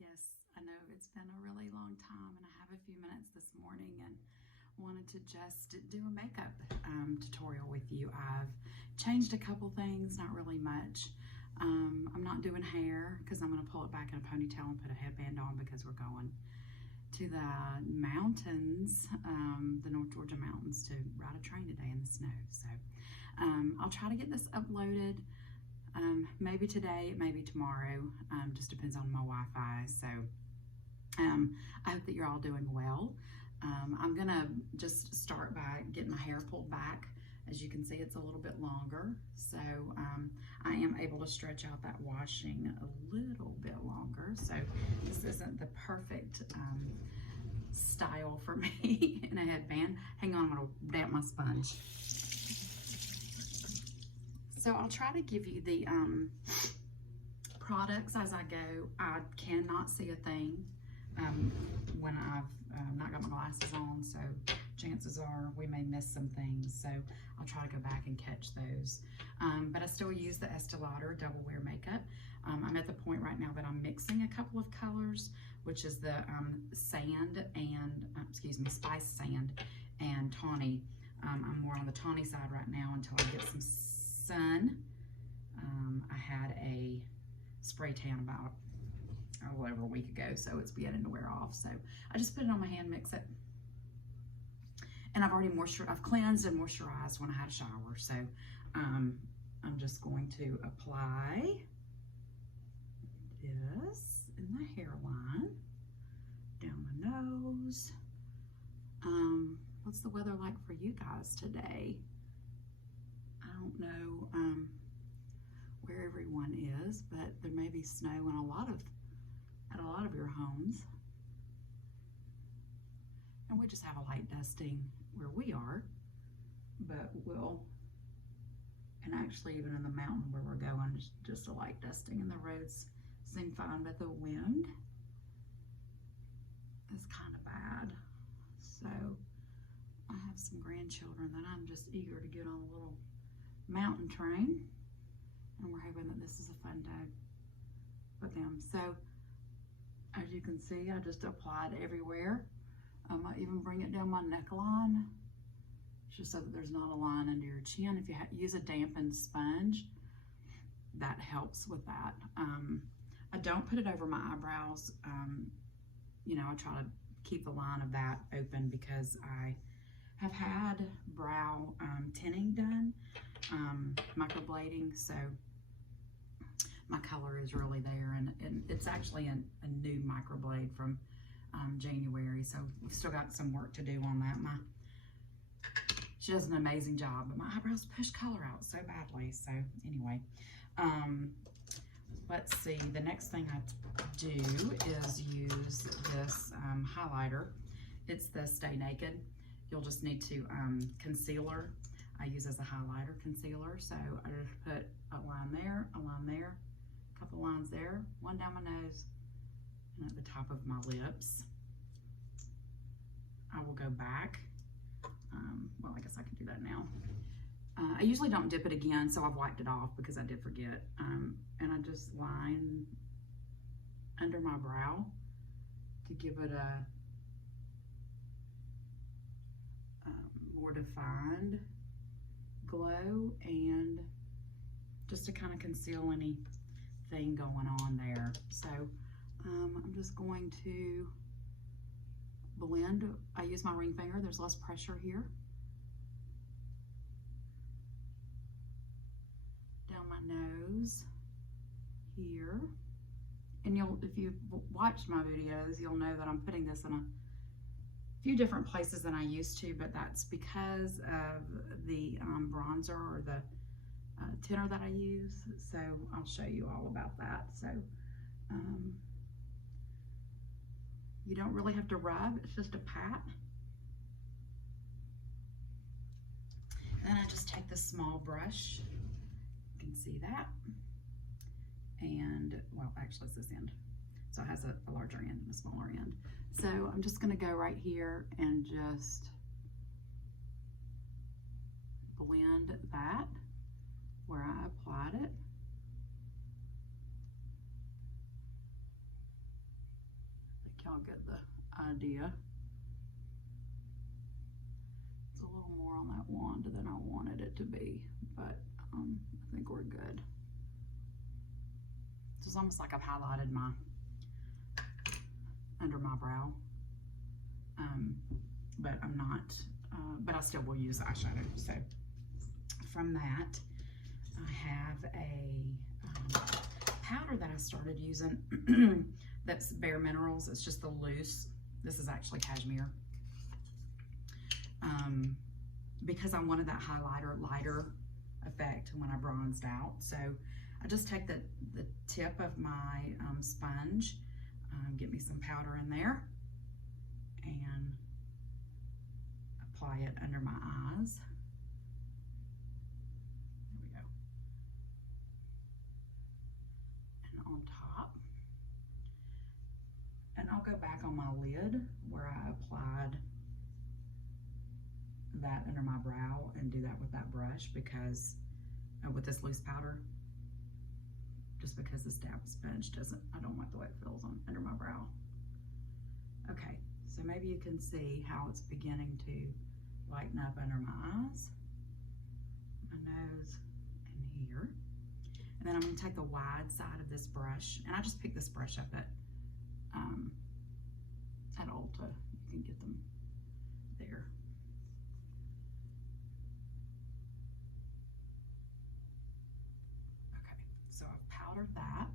Yes, I know it's been a really long time, and I have a few minutes this morning and wanted to just do a makeup tutorial with you. I've changed a couple things, not really much. I'm not doing hair because I'm going to pull it back in a ponytail and put a headband on because we're going to the mountains, the North Georgia mountains, to ride a train today in the snow. So I'll try to get this uploaded. Maybe today, maybe tomorrow, just depends on my Wi-Fi. So I hope that you're all doing well. I'm gonna just start by getting my hair pulled back. As you can see, it's a little bit longer. So I am able to stretch out that washing a little bit longer. So this isn't the perfect style for me in a headband. Hang on, I'm gonna damp my sponge. So I'll try to give you the products as I go. I cannot see a thing when I've not got my glasses on, so chances are we may miss some things. So I'll try to go back and catch those. But I still use the Estee Lauder Double Wear Makeup. I'm at the point right now that I'm mixing a couple of colors, which is the sand and, spice sand and tawny. I'm more on the tawny side right now until I get some sun. I had a spray tan about over a week ago, so it's beginning to wear off. So I just put it on my hand, mix it, and I've already I've cleansed and moisturized when I had a shower. So I'm just going to apply this in the hairline, down my nose. What's the weather like for you guys today? I don't know where everyone is, but there may be snow in at a lot of your homes. And we just have a light dusting where we are, but and actually even in the mountain where we're going, just a light dusting, and the roads seem fine, but the wind is kind of bad. So I have some grandchildren that I'm just eager to get on a little mountain train, and we're hoping that this is a fun day with them. So as you can see, I just applied everywhere. I even bring it down my neckline, just so that there's not a line under your chin. If you use a dampened sponge, that helps with that. I don't put it over my eyebrows. You know, I try to keep the line of that open because I have had brow tinning done, microblading, so my color is really there, and it's actually a new microblade from January, so we've still got some work to do on that. She does an amazing job, but my eyebrows push color out so badly. So anyway, let's see, the next thing I do is use this highlighter. It's the Stay Naked. You'll just need to concealer. I use as a highlighter concealer. So I just put a line there, a couple lines there, one down my nose, and at the top of my lips. I will go back. Well, I guess I can do that now. I usually don't dip it again, so I've wiped it off because I did forget. And I just line under my brow to give it a more defined glow, and just to kind of conceal anything going on there. So I'm just going to blend. I use my ring finger. There's less pressure here. Down my nose here. And if you've watched my videos, you'll know that I'm putting this in a few different places than I used to, but that's because of the bronzer or the tinner that I use. So I'll show you all about that. So you don't really have to rub, it's just a pat. Then I just take this small brush, you can see that, and well, actually it's this end. So it has a larger end and a smaller end. So I'm just gonna go right here and just blend that where I applied it. y'all get the idea. It's a little more on that wand than I wanted it to be, but I think we're good. So it's almost like I've highlighted my under my brow, but I'm not, but I still will use eyeshadow. So from that, I have a powder that I started using that's Bare Minerals. It's just the loose. This is actually cashmere. Because I wanted that highlighter lighter effect when I bronzed out. So I just take the tip of my sponge, get me some powder in there, and apply it under my eyes. There we go. And on top. And I'll go back on my lid where I applied that under my brow and do that with that brush, because with this loose powder, just because this damp sponge I don't like the way it feels on under my brow. Okay, so maybe you can see how it's beginning to lighten up under my eyes, my nose, and here. And then I'm going to take the wide side of this brush, and I just picked this brush up at Ulta. You can get them there. Okay, so I've powdered that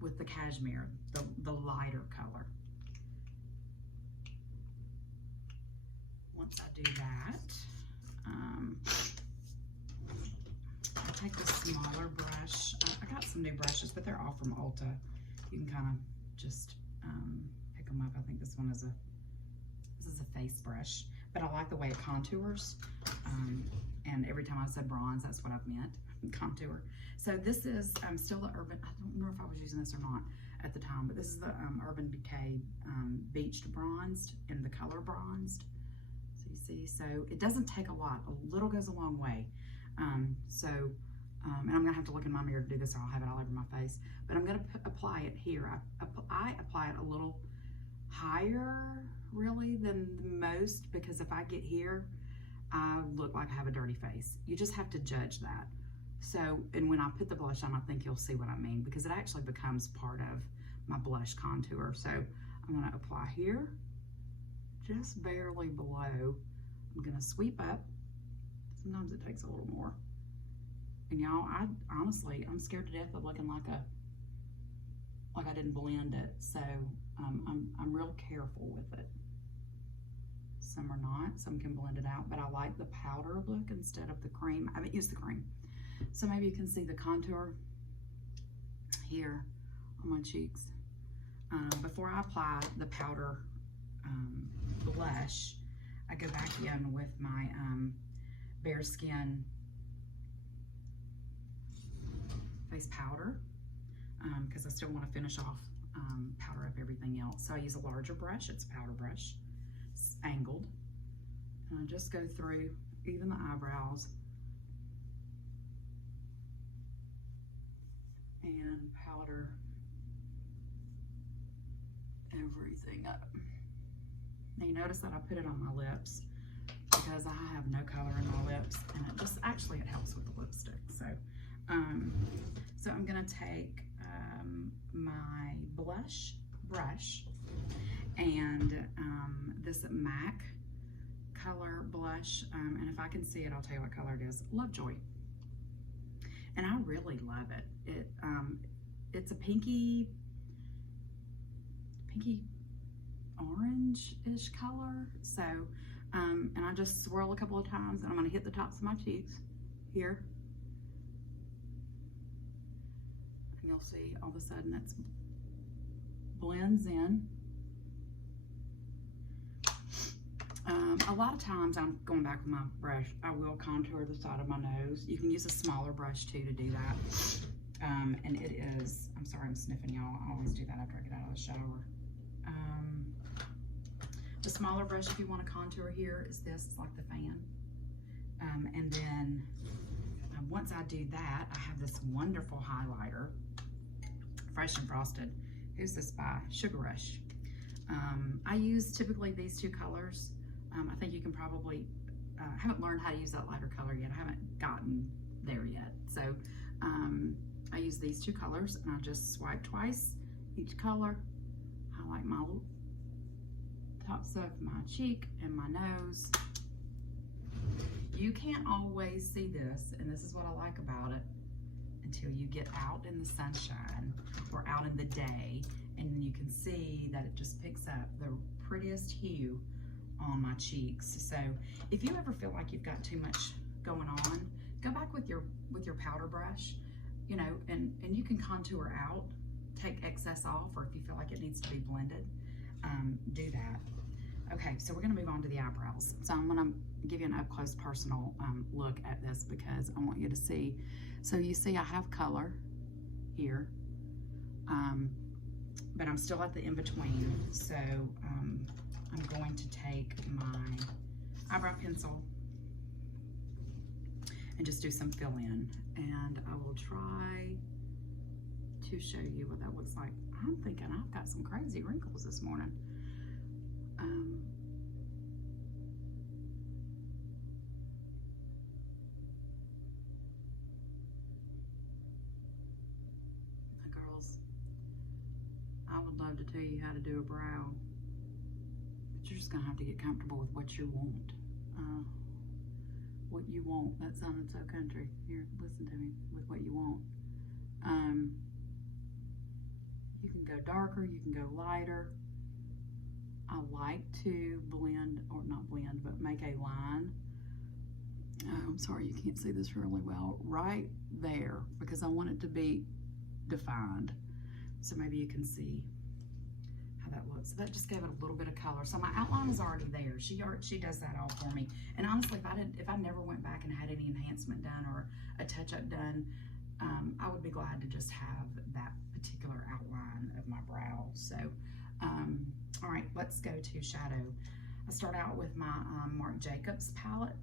with the cashmere, the lighter color. Once I do that, I take the smaller brush. I got some new brushes, but they're all from Ulta. You can kind of just pick them up. I think this is a face brush, but I like the way it contours. And every time I said bronze, that's what I've meant, contour. So this is still the Urban, I don't remember if I was using this or not at the time, but this is the Urban Decay Beached Bronzed in the color Bronzed. So you see, so it doesn't take a lot. A little goes a long way. And I'm gonna have to look in my mirror to do this, or I'll have it all over my face. But I'm gonna apply it here. I apply it a little higher, really, than most, because if I get here, I look like I have a dirty face. You just have to judge that. So, and when I put the blush on, I think you'll see what I mean, because it actually becomes part of my blush contour. So I'm gonna apply here, just barely below. I'm gonna sweep up. Sometimes it takes a little more. And y'all, honestly, I'm scared to death of looking like I didn't blend it. So I'm real careful with it. Some are not, some can blend it out, but I like the powder look instead of the cream. I haven't used the cream. So maybe you can see the contour here on my cheeks. Before I apply the powder blush, I go back in with my Bare Skin face powder, because I still want to finish off, powder up everything else. So I use a larger brush. It's a powder brush. It's angled. And I just go through even the eyebrows and powder everything up. Now you notice that I put it on my lips because I have no color in my lips, and it just, actually it helps with the lipstick. So so I'm gonna take my blush brush and this MAC color blush, and if I can see it, I'll tell you what color it is. Lovejoy. And I really love it. It's a pinky orange-ish color. So, and I just swirl a couple of times, and I'm gonna hit the tops of my cheeks here. And you'll see all of a sudden it blends in. A lot of times I'm going back with my brush, I will contour the side of my nose. You can use a smaller brush too to do that. And it is, I'm sorry I'm sniffing y'all, I always do that after I get out of the shower. The smaller brush, if you want to contour here, is this, it's like the fan. And then once I do that, I have this wonderful highlighter, Fresh and Frosted. Who's this by? Sugar Rush. I use typically these two colors. I think you can probably, I haven't learned how to use that lighter color yet. I haven't gotten there yet. So I use these two colors, and I just swipe twice each color. Highlight my tops of my cheek and my nose. You can't always see this, and this is what I like about it, until you get out in the sunshine or out in the day, and you can see that it just picks up the prettiest hue on my cheeks. So if you ever feel like you've got too much going on, go back with your powder brush, you know, and you can contour out, take excess off, or if you feel like it needs to be blended, do that. Okay, so we're gonna move on to the eyebrows. So I'm gonna give you an up close personal look at this because I want you to see. So you see I have color here, but I'm still at the in-between. So I'm going to take my eyebrow pencil and just do some fill in. And I will try to show you what that looks like. I'm thinking I've got some crazy wrinkles this morning. Girls, I would love to tell you how to do a brow, but you're just gonna have to get comfortable with what you want. What you want, that sounded so country. Here, listen to me, with what you want. You can go darker, you can go lighter. I like to blend, or not blend, but make a line. I'm sorry you can't see this really well. Right there, because I want it to be defined. So maybe you can see how that looks. So that just gave it a little bit of color. So my outline is already there. She does that all for me. And honestly, if I never went back and had any enhancement done or a touch-up done, I would be glad to just have that particular outline of my brow. So, all right, let's go to shadow. I start out with my Marc Jacobs palette.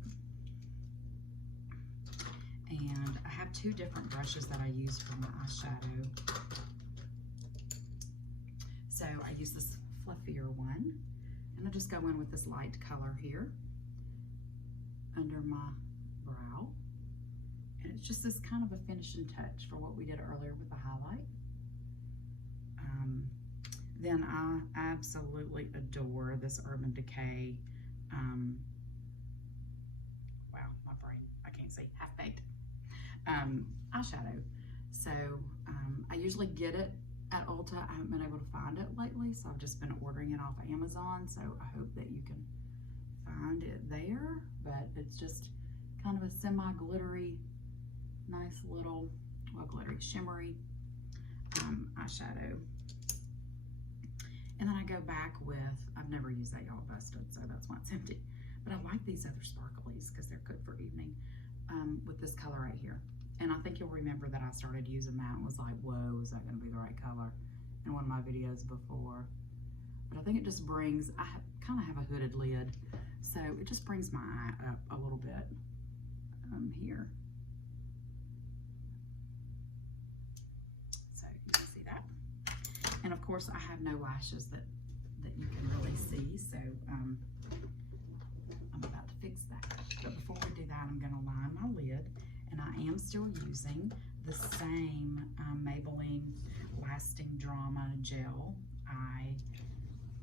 And I have two different brushes that I use for my eyeshadow. So I use this fluffier one, and I just go in with this light color here under my brow. And it's just this kind of a finishing touch for what we did earlier with the highlight. Then I absolutely adore this Urban Decay, wow, my brain, I can't see, half-baked, eyeshadow. So I usually get it at Ulta. I haven't been able to find it lately, so I've just been ordering it off of Amazon. So I hope that you can find it there, but it's just kind of a semi-glittery, nice little, well, glittery, shimmery eyeshadow. And then I go back with, I've never used that, y'all, busted, so that's why it's empty. But I like these other sparklies because they're good for evening, with this color right here. And I think you'll remember that I started using that and was like, whoa, is that gonna be the right color in one of my videos before. But I think it just brings, I kind of have a hooded lid, so it just brings my eye up a little bit here. So you can see that. And of course I have no lashes that you can really see, so I'm about to fix that. But before we do that, I'm gonna line my lid, and I am still using the same Maybelline Lasting Drama Gel eye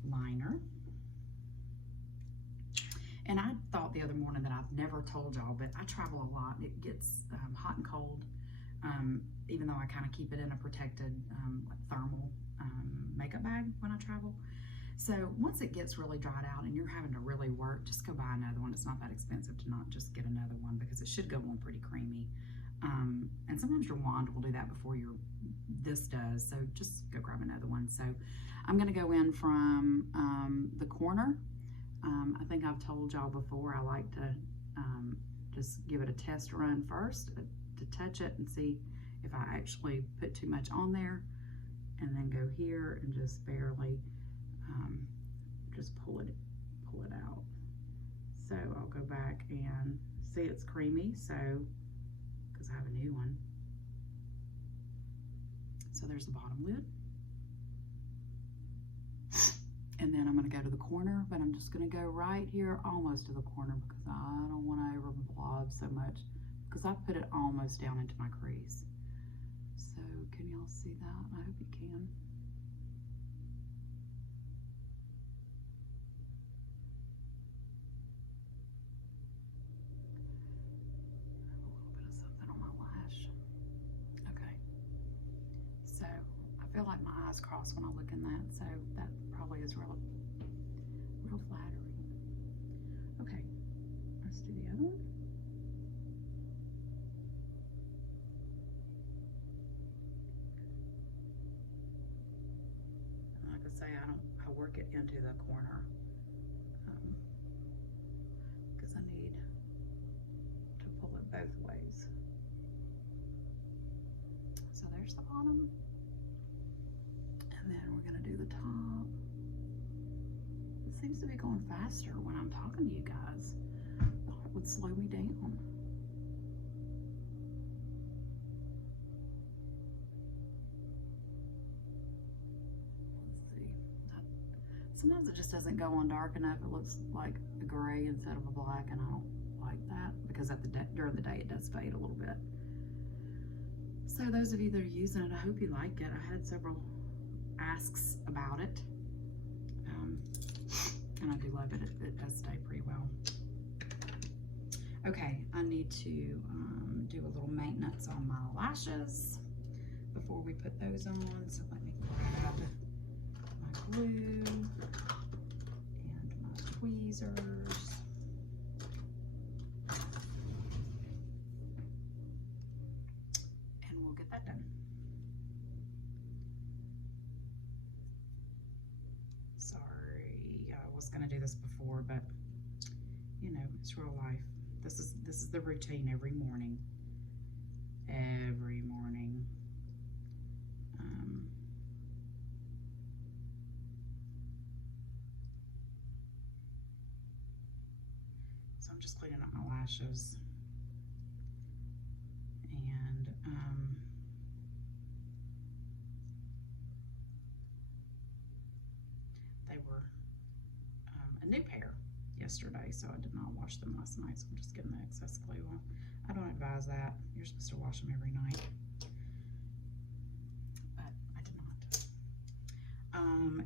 liner. And I thought the other morning that I've never told y'all, but I travel a lot. It gets hot and cold, even though I kind of keep it in a protected like thermal makeup bag when I travel. So once it gets really dried out and you're having to really work, just go buy another one. It's not that expensive to not just get another one because it should go on pretty creamy. And sometimes your wand will do that before this does. So just go grab another one. So I'm gonna go in from the corner. I think I've told y'all before, I like to just give it a test run first to touch it and see if I actually put too much on there, and then go here and just barely just pull it out. So I'll go back and see it's creamy, so because I have a new one. So there's the bottom lid. And then I'm going to go to the corner, but I'm just going to go right here almost to the corner because I don't want to over blob so much because I put it almost down into my crease. So can y'all see that? I hope you can. A little bit of something on my lash. Okay. So I feel like my eyes cross when I look in that, so that probably is real flattering. Okay, let's do the other one. Like I say, I work it into the corner because I need to pull it both ways. So there's the bottom. And then we're gonna do the top. It seems to be going faster when I'm talking to you guys. I thought it would slow me down. Let's see. Sometimes it just doesn't go on dark enough. It looks like a gray instead of a black, and I don't like that because during the day it does fade a little bit. So those of you that are using it, I hope you like it. I had several asks about it, and I do love it. It does stay pretty well. Okay, I need to do a little maintenance on my lashes before we put those on. So let me grab my glue and my tweezers. And we'll get that done. Sorry, I was gonna do this before, but you know, it's real life. This is the routine every morning. Every morning. So I'm just cleaning up my lashes. And they were a new pair yesterday, so I did not wash them last night, so I'm just getting the excess glue on. I don't advise that. You're supposed to wash them every night, but I did not.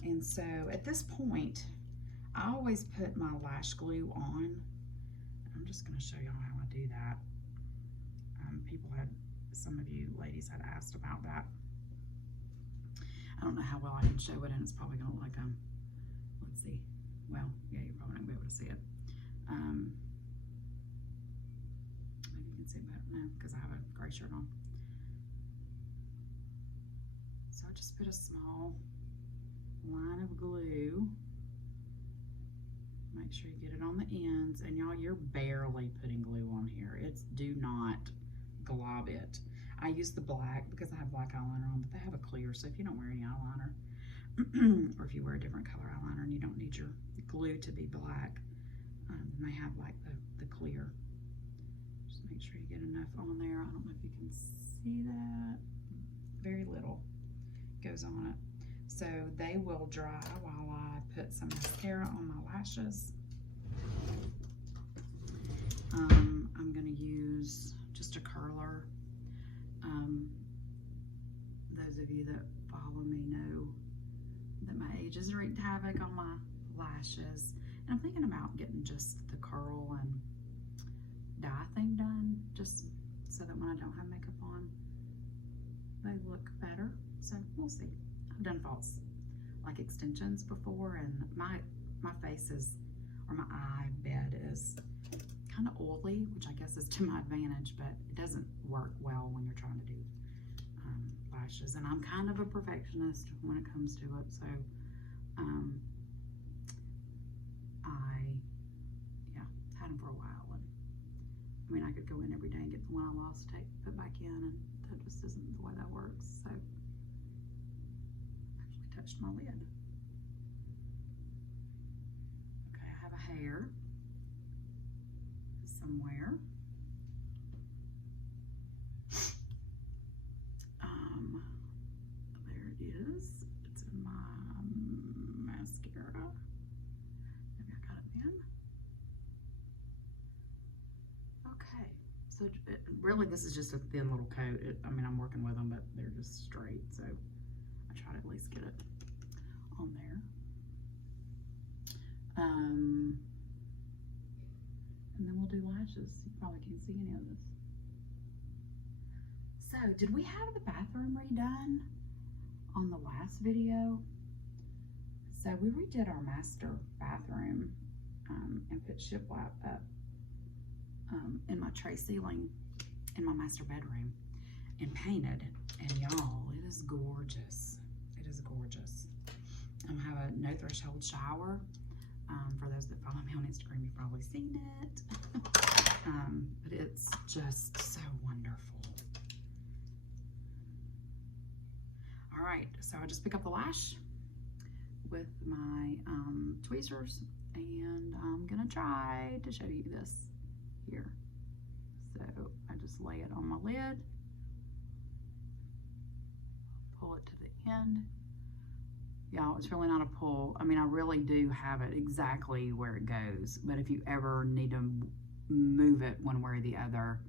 And so at this point, I always put my lash glue on. I'm just going to show y'all how I do that. Some of you ladies had asked about that. I don't know how well I can show it, and it's probably going to look like let's see. Well, yeah, you're probably not going to be able to see it. Maybe you can see it better now because I have a gray shirt on. So I just put a small line of glue. Make sure you get it on the ends. And y'all, you're barely putting glue on here. Do not glob it. I use the black because I have black eyeliner on, but they have a clear, so if you don't wear any eyeliner, or if you wear a different color eyeliner and you don't need your glue to be black, they have like the clear. Just make sure you get enough on there. I don't know if you can see that. Very little goes on it. So they will dry while I put some mascara on my lashes. I'm gonna use just a curler. Those of you that follow me know that my age has wreaked havoc on my lashes. And I'm thinking about getting just the curl and dye thing done, just so that when I don't have makeup on, they look better. So we'll see. I've done false like extensions before, and my face is, or my eye bed is kind of oily, which I guess is to my advantage, but it doesn't work well when you're trying to do lashes. And I'm kind of a perfectionist when it comes to it, so I had them for a while, and I mean, I could go in every day and get the one I lost, put back in, and that just isn't the way that works. So I actually touched my lid. Okay, I have a hair somewhere. There it is. It's in my mascara. So really, this is just a thin little coat. I mean, I'm working with them, but they're just straight. So I try to at least get it on there. And then we'll do lashes. You probably can't see any of this. So did we have the bathroom redone on the last video? So we redid our master bathroom and put shiplap up in my tray ceiling in my master bedroom and painted. And y'all, it is gorgeous. It is gorgeous. I have a no threshold shower. For those that follow me on Instagram, you've probably seen it. But it's just so wonderful. All right, so I just pick up the lash with my tweezers, and I'm gonna try to show you this here. So I just lay it on my lid, pull it to the end. Y'all, it's really not a pull. I mean, I really do have it exactly where it goes, but if you ever need to move it one way or the other,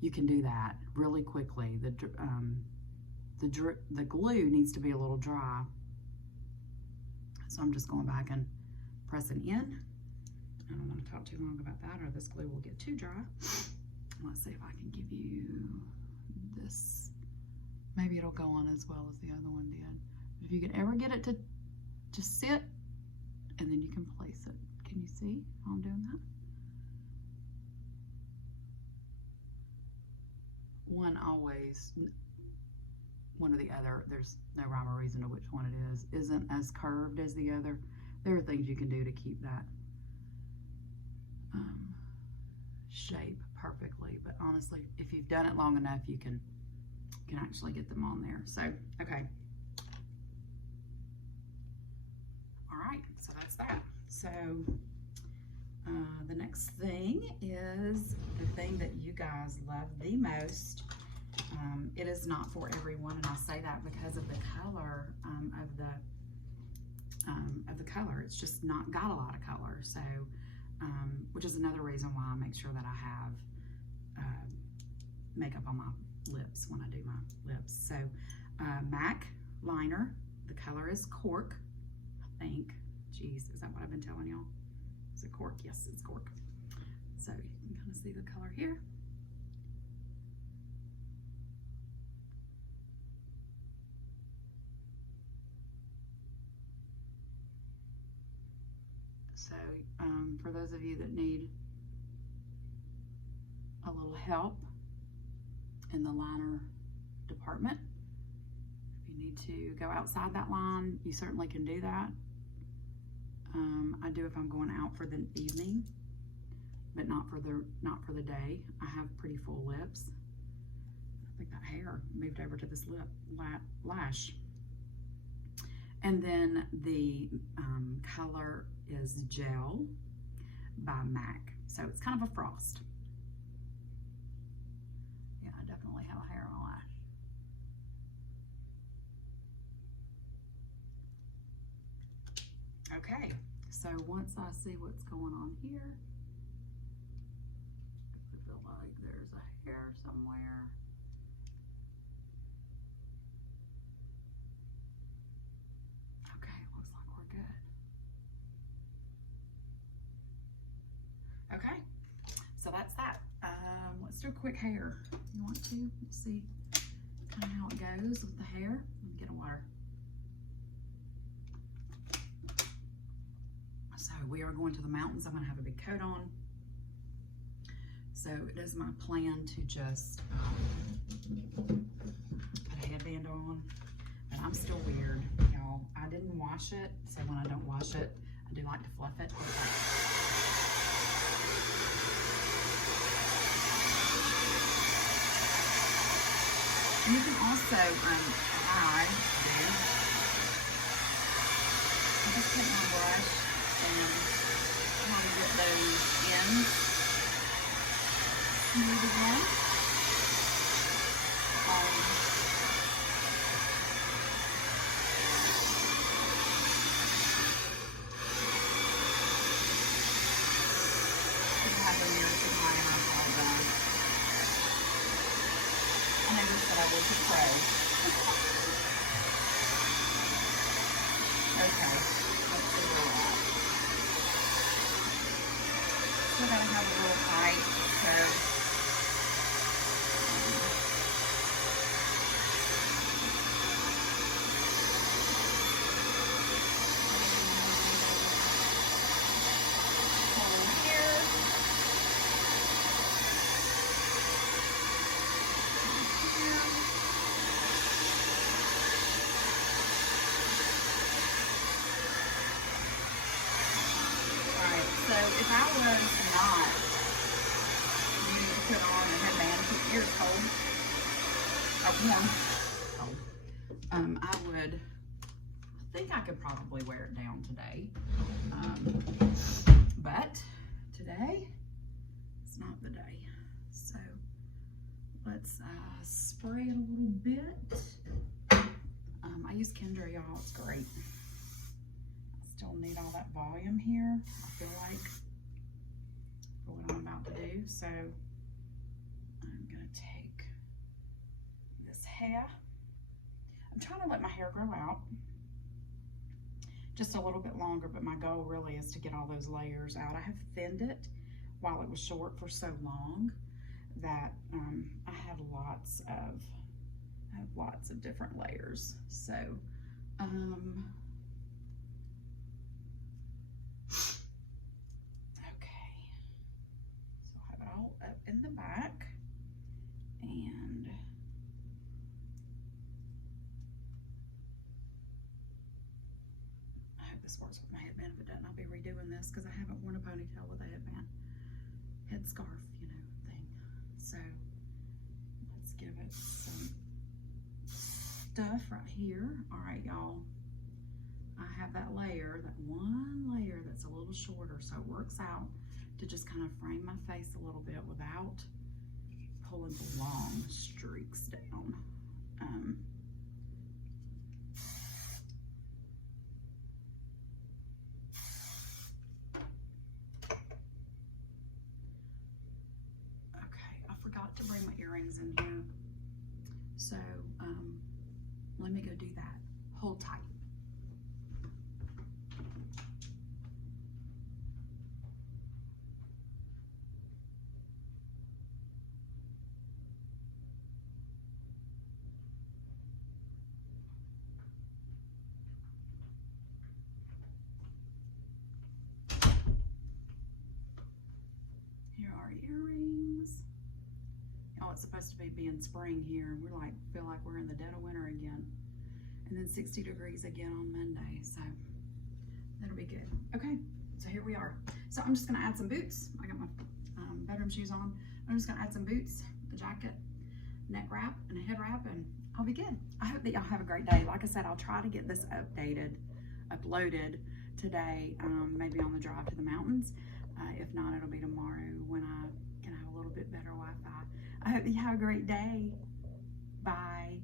you can do that really quickly. The glue needs to be a little dry, so I'm just going back and pressing in. I don't want to talk too long about that, or this glue will get too dry. Let's see if I can give you this. Maybe it'll go on as well as the other one did. If you can ever get it to just sit, and then you can place it. Can you see how I'm doing that? One or the other, there's no rhyme or reason to which one it is, isn't as curved as the other. There are things you can do to keep that shape perfectly, but honestly, if you've done it long enough, you can actually get them on there. So, okay. All right, so that's that. So the next thing is the thing that you guys love the most. It is not for everyone, and I say that because of the color of the color. It's just not got a lot of color. So, which is another reason why I make sure that I have makeup on my lips when I do my lips. So, MAC liner. The color is Cork. I think. Geez, is that what I've been telling y'all? Is it Cork? Yes, it's Cork. So you can kind of see the color here. So for those of you that need a little help in the liner department, if you need to go outside that line, you certainly can do that. I do if I'm going out for the evening, but not for the day. I have pretty full lips. I think that hair moved over to this lip lash. And then the color is Gel by MAC. So it's kind of a frost. Yeah, I definitely have a hair on a lash. Okay, so once I see what's going on here, I feel like there's a hair somewhere. Okay, looks like we're good. Okay, so that's that. Let's do a quick hair. You want to? Let's see kind of how it goes with the hair. Let me get a water. So we are going to the mountains. I'm going to have a big coat on. So it is my plan to just put a headband on. But I'm still weird, y'all. I didn't wash it, so when I don't wash it, I do like to fluff it. And you can also I just take my brush and kind of get those ends smooth again. Have the mirror to my eyes all done. trouble to pray. Okay, let's see where we're at. Still gotta have a little height, so. So if I was not needing to put on a headband, keep your ears cold, or warm, I think I could probably wear it down today. But today, it's not the day. So let's spray it a little bit. I use Kendra, y'all, it's great. Still need all that volume here, I feel like, for what I'm about to do. So I'm gonna take this hair. I'm trying to let my hair grow out just a little bit longer, but my goal really is to get all those layers out. I have thinned it while it was short for so long that I have lots of different layers. So all up in the back, and I hope this works with my headband. If it doesn't, I'll be redoing this because I haven't worn a ponytail with a headband, headscarf, you know, thing. So let's give it some stuff right here. All right, y'all. I have that layer, that one layer that's a little shorter, so it works out to just kind of frame my face a little bit without pulling the long streaks down. Okay, I forgot to bring my earrings in here. So let me go do that. Hold tight. Here are earrings. Y'all, it's supposed to be being spring here, and we're like, feel like we're in the dead of winter again. And then 60 degrees again on Monday, so that'll be good. Okay, so here we are. So I'm just gonna add some boots. I got my bedroom shoes on. I'm just gonna add some boots, a jacket, neck wrap, and a head wrap, and I'll be good. I hope that y'all have a great day. Like I said, I'll try to get this uploaded today, maybe on the drive to the mountains. If not, it'll be tomorrow when I can have a little bit better Wi-Fi. I hope that you have a great day. Bye.